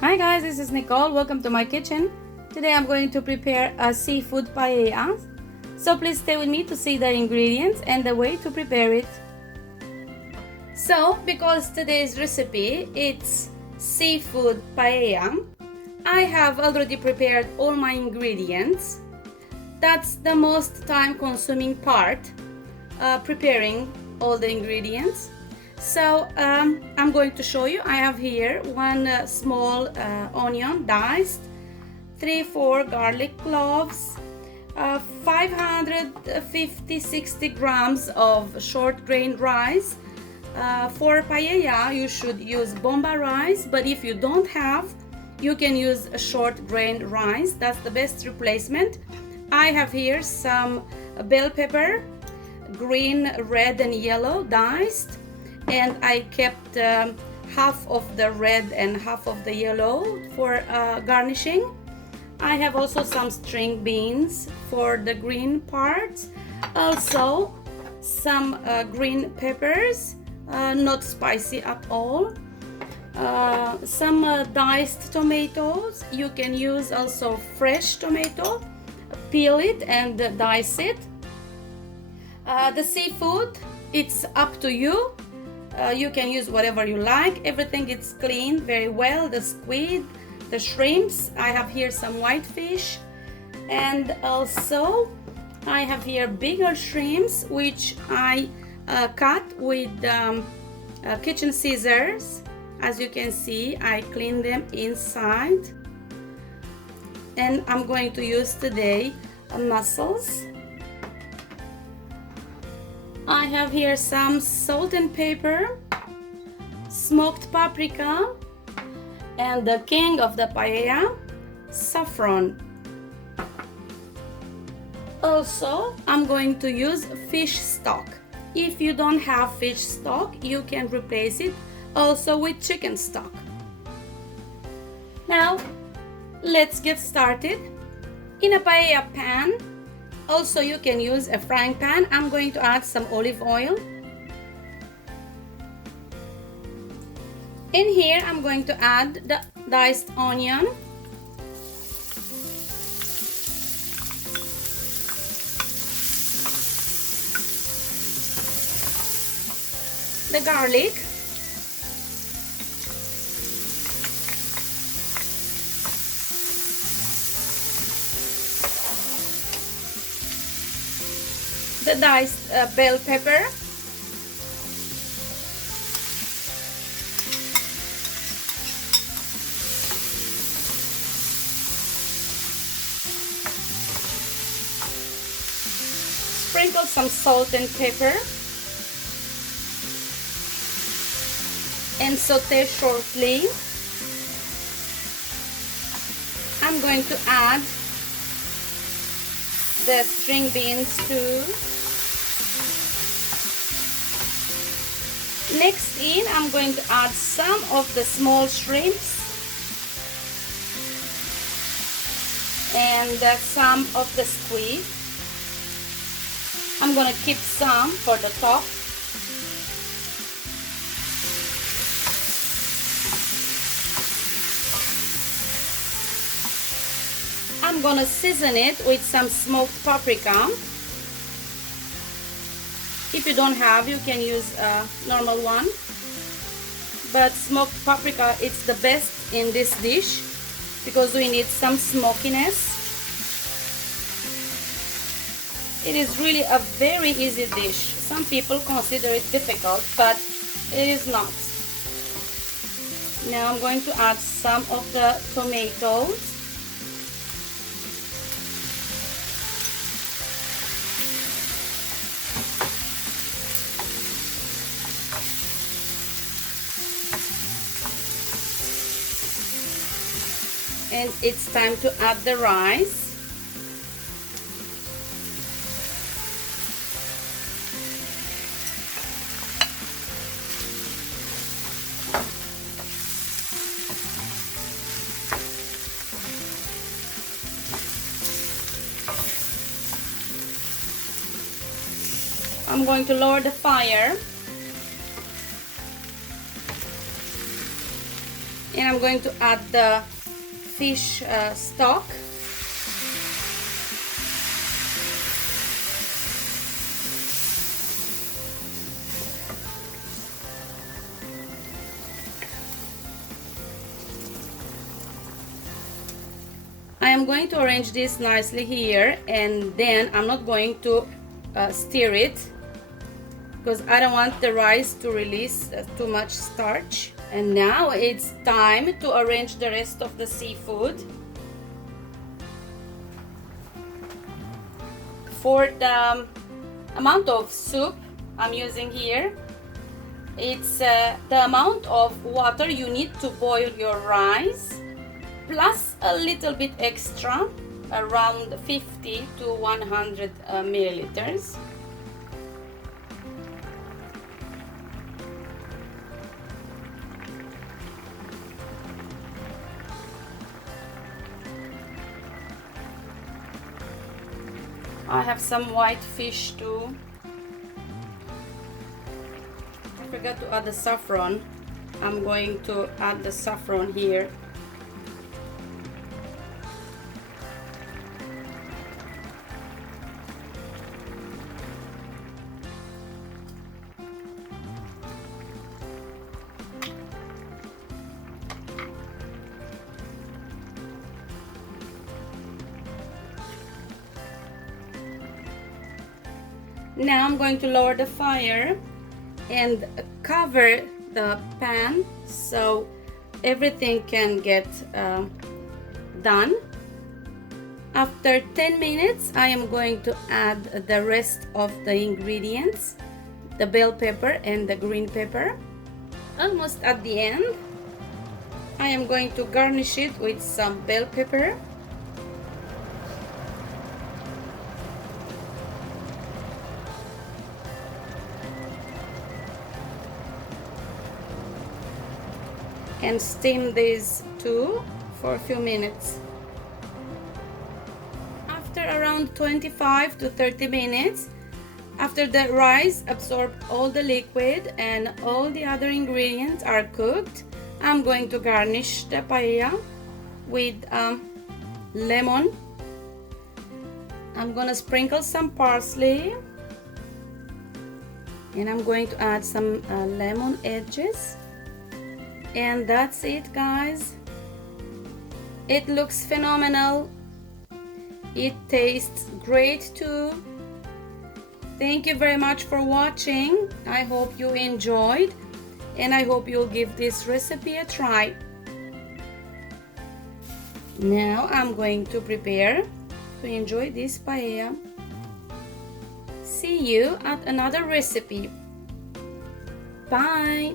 Hi guys, this is Nicole. Welcome to my kitchen. Today I'm going to prepare a seafood paella. So please stay with me to see the ingredients and the way to prepare it. So because today's recipe it's seafood paella, I have already prepared all my ingredients. That's the most time consuming part, preparing all the ingredients. So I'm going to show you. I have here one small onion diced, 3-4 garlic cloves, 550-60 grams of short grain rice. For paella you should use Bomba rice, but if you don't have, you can use a short grain rice. That's the best replacement. I have here some bell pepper, green, red and yellow diced, and I kept half of the red and half of the yellow for garnishing. I have also some string beans for the green parts, also some green peppers, not spicy at all, some diced tomatoes. You can use also fresh tomato, peel it and dice it. The seafood, it's up to you. You can use whatever you like. Everything is cleaned very well. The squid, the shrimps. I have here some whitefish, and also I have here bigger shrimps which I cut with kitchen scissors. As you can see, I clean them inside, and I'm going to use today mussels. I have here some salt and pepper, smoked paprika, and the king of the paella, saffron. Also, I'm going to use fish stock. If you don't have fish stock, you can replace it also with chicken stock. Now, let's get started. In a paella pan, also you can use a frying pan. I'm going to add some olive oil. In here I'm going to add the diced onion, the garlic, the diced bell pepper, sprinkle some salt and pepper, and saute shortly. I'm going to add the string beans too. Next in, I'm going to add some of the small shrimps and some of the squid. I'm going to keep some for the top. I'm going to season it with some smoked paprika. If you don't have, you can use a normal one, but smoked paprika it's the best in this dish because we need some smokiness. It is really a very easy dish. Some people consider it difficult, but it is not. Now I'm going to add some of the tomatoes. And it's time to add the rice. I'm going to lower the fire. And And I'm going to add the fish stock. I am going to arrange this nicely here, and then I'm not going to stir it because I don't want the rice to release too much starch. And now it's time to arrange the rest of the seafood. For the amount of soup I'm using here, it's the amount of water you need to boil your rice, plus a little bit extra, around 50 to 100 milliliters. I have some white fish too. I forgot to add the saffron. I'm going to add the saffron here. Now I'm going to lower the fire and cover the pan so everything can get done. After 10 minutes, I am going to add the rest of the ingredients, the bell pepper and the green pepper. Almost at the end, I am going to garnish it with some bell pepper. And steam these too for a few minutes. After around 25 to 30 minutes, after the rice absorbed all the liquid and all the other ingredients are cooked, I'm going to garnish the paella with lemon. I'm gonna sprinkle some parsley, and I'm going to add some lemon edges. And that's it, guys. It looks phenomenal. It tastes great too. Thank you very much for watching. I hope you enjoyed, and I hope you'll give this recipe a try. Now I'm going to prepare to enjoy this paella. See you at another recipe. Bye.